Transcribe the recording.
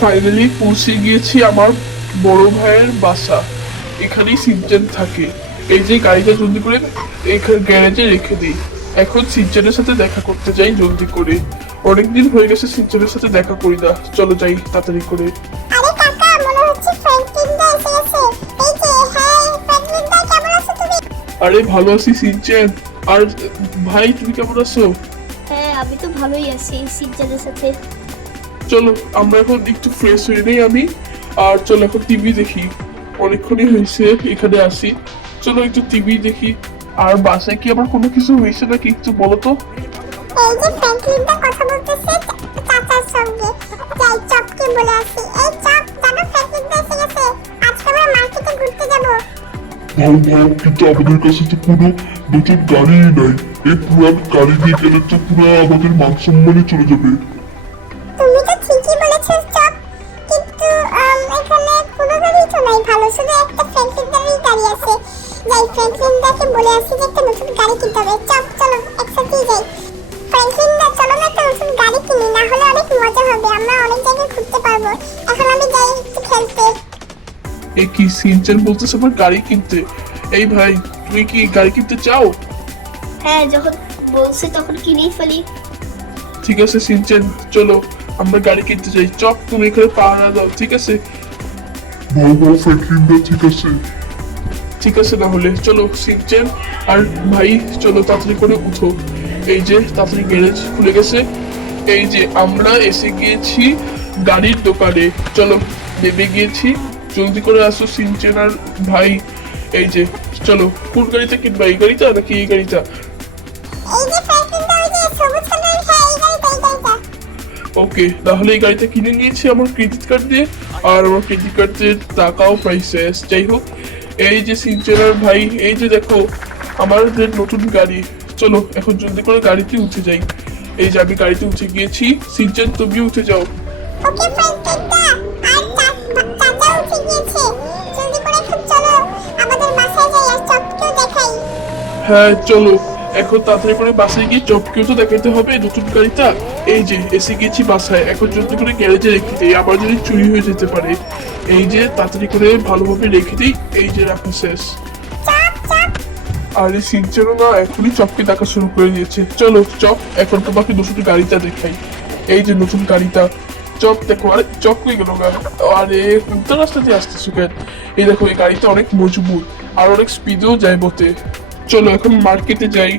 Finally পৌঁছে গিয়েছি আমার বড় ভাইয়ের বাসা। এখানেই সিনচান থাকে। এই যে গাড়িটা জলদি করে এখানে গ্যারেজে রেখে দিই। এখন সিনচানের সাথে দেখা করতে যাই জলদি করে। অনেকদিন হয়ে গেছে সিনচানের সাথে দেখা করি না। চলো যাই তাড়াতাড়ি করে। আরে কাকা, মনে হচ্ছে ফ্র্যাঙ্কলিন দা এসে গেছে। এই যে, হ্যাঁ ফ্র্যাঙ্কলিন দা, কেমন আছো তুমি? আরে ভালো আছি সিনচান। আর ভাই তুমি কেমন আছো? হ্যাঁ, আমি তো ভালোই আছি সিনচানের সাথে। চলো আমরা এখন একটু ফ্রেশ হয়ে নেই আমি। আর চলো এখন টিভি দেখি। অনেকক্ষণই হয়েছে এখানে আসি। চলো একটু টিভি দেখি। আর বাসায় কি আবার কোনো কিছু হয়েছে নাকি একটু বলো তো। এই যে ফ্র্যাঙ্কলিন দা কথা বলতেছে চাচার সঙ্গে। যাই চপকে বলে আসি। এই চপ, জানো ফ্র্যাঙ্কলিন দা এসে গেছে। আজকে আমরা মার্কেটে ঘুরতে যাবো। ভাও ভাও, কিন্তু আমাদের কাছে তো কোনো নতুন গাড়িই নাই। এই পুরান গাড়ি নিয়ে গেলে তো পুরো আমাদের মান সম্মানই চলে যাবে। তুমি তো ঠিকই বলেছো চপ, কিন্তু এখানে কোনো গাড়ি তো নাই ভালো, শুধু একটা ফ্র্যাঙ্কলিন দারই গাড়ি আছে। যাই ফ্র্যাঙ্কলিন দাকে বলে আসি যে একটা নতুন গাড়ি কিনতে হবে। চপ চলো একসাথেই যাই। ফ্র্যাঙ্কলিন দা চলো না একটা নতুন গাড়ি কিনি, না হলে অনেক মজা হবে, আমরা অনেক জায়গায় ঘুরতে পারবো। এখন আমি যাই একটু খেলতে। এই কি সিনচান বলতেছে আমার গাড়ি কিনতে? এই ভাই তুমি কি গাড়ি কিনতে চাও? হ্যাঁ, যখন বলছে তখন কিনেই ফেলি। ঠিক আছে সিনচান, চলো আমরা গাড়ি কিনতে যাই। চপ তুমি এখানে পাহারা দাও, ঠিক আছে? ভাও ভাও, ফ্র্যাঙ্কলিন দা ঠিক আছে। ঠিক আছে না হলে চলো সিনচান আর ভাই চলো তাড়াতাড়ি করে উঠো। এই যে তাড়াতাড়ি গ্যারেজ খুলে গেছে। এই যে আমরা এসে গিয়েছি গাড়ির দোকানে। চলো নেমে গিয়েছি। জলদি করে আসো সিনচান আর ভাই। এই যে চলো কোন গাড়িটা কিনবা, এই গাড়িটা নাকি এই গাড়িটা? এই যে ফ্র্যাঙ্কলিন দা, ওই যে সবুজ কালার, হ্যাঁ এই গাড়িটা এই গাড়িটা। ওকে, তাহলে এই গাড়িটা কিনে নিয়েছি আমার ক্রেডিট কার্ড দিয়ে। আর আমার ক্রেডিট কার্ডের টাকাও প্রায় শেষ। যাই হোক, এই যে সিনচানার ভাই, এই যে দেখো আমাদের নতুন গাড়ি। চলো এখন জলদি করে গাড়িতে উঠে যাই। এই যে আমি গাড়িতে উঠে গিয়েছি। সিনচান তুমিও উঠে যাও। ওকে ফ্র্যাঙ্কলিন দা, আর চাচা উঠে গিয়েছে। জলদি করে এখন চলো আমাদের বাসায় যাই আর চপকেও দেখাই। হ্যাঁ চলো এখন তাড়াতাড়ি করে বাসায় গিয়ে জবকেও তো দেখাতে হবে নতুন গাড়িটা। এই যে এসে গেছি বাসায়। এখন জলদি করে গ্যারেজে রেখে দিই, আবার যদি চুরি হয়ে যেতে পারে। এই যে তাড়াতাড়ি করে ভালোভাবে রেখে দিই। এই যে রাখা শেষ। চপ চপ, আর এই সিনচানও না এখনই চপকে দেখা শুরু করে দিয়েছে। চলো চপ এখন তোমাকে নতুন গাড়িটা দেখাই। এই যে নতুন গাড়িটা। চপ দেখো, আরে চপ কই গেল গা? আরে উত্তর রাস্তা দিয়ে আসতেছো কেন? এই দেখো এই গাড়িটা অনেক মজবুত আর অনেক স্পিডেও যায় বটে। চলো এখন মার্কেটে যাই।